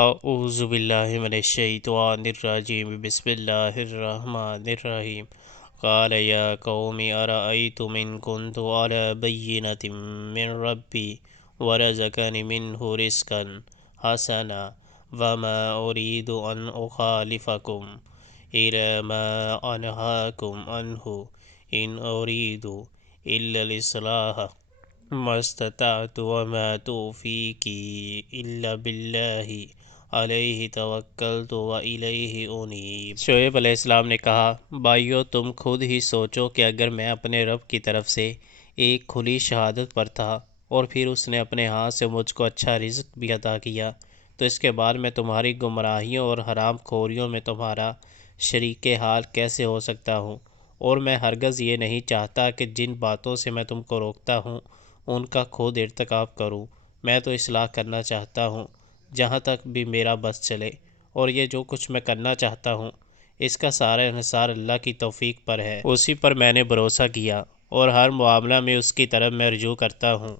اعوذ باللہ من الشیطان الرجیم بسم اللہ الرحمن الرحیم قال یا قوم ارأیتم ان کنت علی بینۃ من ربی ورزقنی منہ رزقا حسنا وما ارید ان اخالفکم الی ما انہاکم عنہ ان ارید الا الاصلاح ما استطعت وما توفیقی الا باللہ علیہ توکلت والیہ انیب۔ شعیب علیہ السلام نے کہا، بھائیو تم خود ہی سوچو کہ اگر میں اپنے رب کی طرف سے ایک کھلی شہادت پر تھا اور پھر اس نے اپنے ہاتھ سے مجھ کو اچھا رزق بھی عطا کیا تو اس کے بعد میں تمہاری گمراہیوں اور حرام خوریوں میں تمہارا شریک حال کیسے ہو سکتا ہوں؟ اور میں ہرگز یہ نہیں چاہتا کہ جن باتوں سے میں تم کو روکتا ہوں ان کا خود ارتکاب کروں۔ میں تو اصلاح کرنا چاہتا ہوں جہاں تک بھی میرا بس چلے، اور یہ جو کچھ میں کرنا چاہتا ہوں اس کا سارا انحصار اللہ کی توفیق پر ہے۔ اسی پر میں نے بھروسہ کیا اور ہر معاملہ میں اس کی طرف میں رجوع کرتا ہوں۔